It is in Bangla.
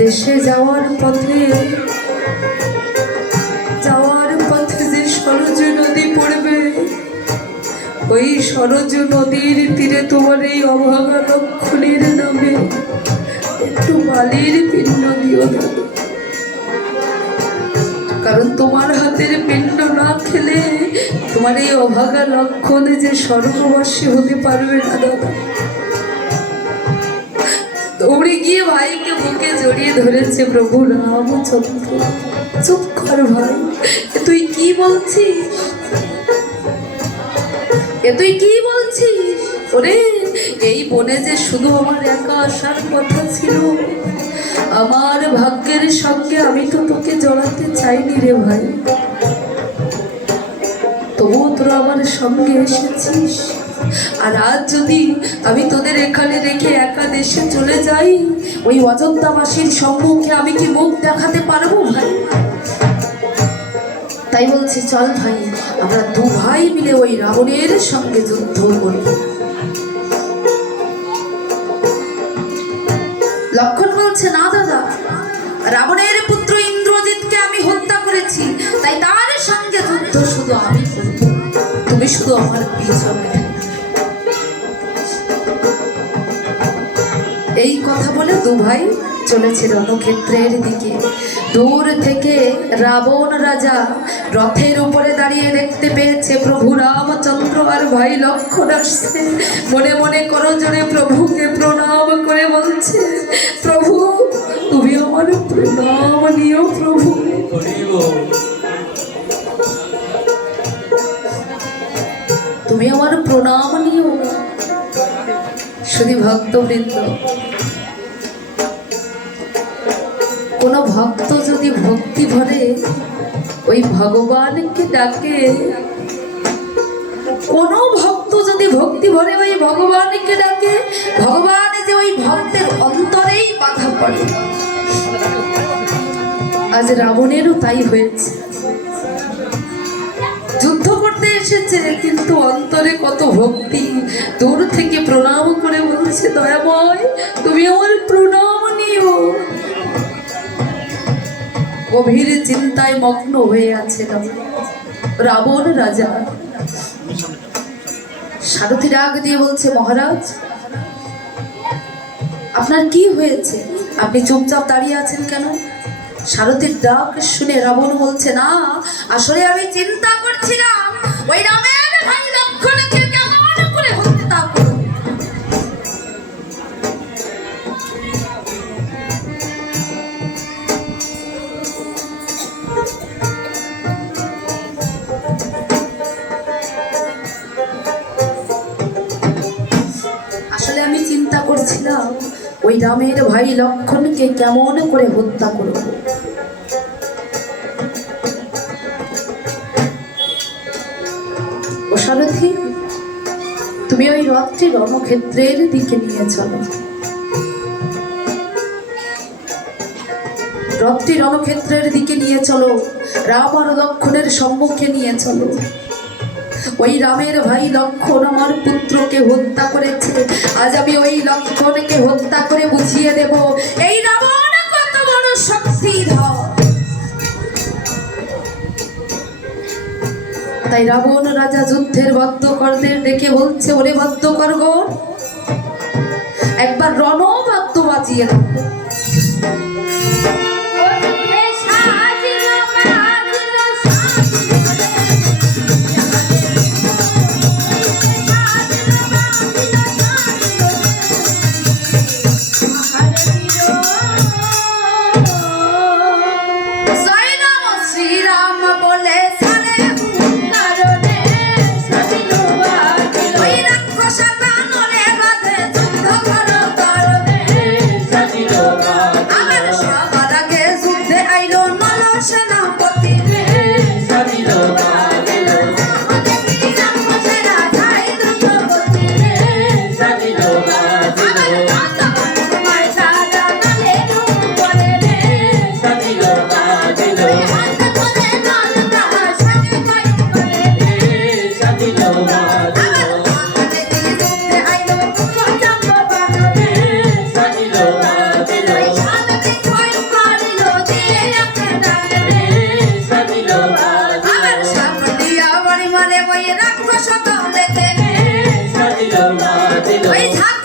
দেশে যাওয়ার পথে যে সরজ নদী পড়বে, ওই সরজ নদীর তীরে তোমার এই অভাগা লক্ষণের নামে একটু বালির পিণ্ড দিও না। কারণ তোমার হাতের পিণ্ড না খেলে তোমার এই অভাগা লক্ষণ যে স্বর্গবাসী হতে পারবে না দাদা। দৌড়ে গিয়ে ভাইকে বুকে জড়িয়ে ধরেছে প্রভু রামচন্দ্র। চুপ কর ভাই, তুই কি বলছিস? তুই কি বলছিস? ওরে, এই বনে যে শুধু আমার একা আসার কথা ছিল, আমার ভাগ্যের সঙ্গে আমি তো তোকে জড়াতে চাইনি রে ভাই। তবুও তোরা আমার সঙ্গে এসেছিস। আর আজ যদি আমি তোদের এখানে রেখে একা দেশে চলে যাই, ওই অযোধ্যাবাসীর সম্মুখে আমি কি মুখ দেখাতে পারবো ভাই? তাই বলছি, চল ভাই, আমরা দু ভাই মিলে ওই রাবণের সঙ্গে যুদ্ধ করি। লক্ষণ বলছে, না দাদা, রাবণের পুত্র ইন্দ্রজিৎকে আমি হত্যা করেছি, তাই তার সঙ্গে যুদ্ধ শুধু আমি করব, তুমি শুধু আমার পিছনে। এই কথা বলে দু ভাই চলেছে রণক্ষেত্রের দিকে। দূর থেকে রাবণ রাজা রথের উপরে দাঁড়িয়ে দেখতে পেয়েছে প্রভু রামচন্দ্র আর ভাই লক্ষণ আসছে। মনে মনে করজোড়ে প্রভুকে প্রণাম করে বলছে, প্রভু তুমি আমার প্রণাম নিও। প্রভু তুমি আমার প্রণাম নিও। শুধু ভক্তবৃন্দ, কোন ভক্ত যদি ভক্তি ভরে ওই ভগবানকে ডাকে, কোন ভক্ত যদি ভক্তি ভরে ওই ভগবানকে ডাকে, ভগবান যে ওই ভক্তের অন্তরেই বাধা পড়ে। আজ রাবণেরও তাই হয়েছে। যুদ্ধ করতে এসেছে কিন্তু অন্তরে কত ভক্তি। দূর থেকে প্রণাম করে বলছে, দয়াময় তুমি আমার প্রণাম নিও। গভীর চিন্তায় মগ্ন হয়ে আছে রাবণ রাজা। সারথী রাগ দিয়ে বলছে, মহারাজ আপনার কি হয়েছে? আপনি চুপচাপ দাঁড়িয়ে আছেন কেন? সারথীর ডাক শুনে রাবণ বলছে, না আসলে আমি চিন্তা করছিলাম ওই রামের ভাই লক্ষণকে কেমন করে হত্যা করব। আসলে আমি চিন্তা করছিলাম ওই রামের ভাই লক্ষণকে কেমন করে হত্যা করব। ও সারথী, তুমি ওই রথটি রণক্ষেত্রের দিকে নিয়ে চলো। রথটি রণক্ষেত্রের দিকে নিয়ে চলো, রাম আর লক্ষণের সম্মুখে নিয়ে চলো। ওই রামের ভাই লক্ষণ আমার পুত্রকে হত্যা করেছে। আজ আমি ওই লক্ষণকে হত্যা করে বুঝিয়ে দেব এই রাবণ কত বড় শক্তিধর। তাই রাবণ রাজা যুদ্ধের বদ্ধকরদের ডেকে বলছে, ওরে বদ্ধকরগণ, একবার রণবাদ্য বাজিয়ে দাও। আমার দিল ওই ঝাঁক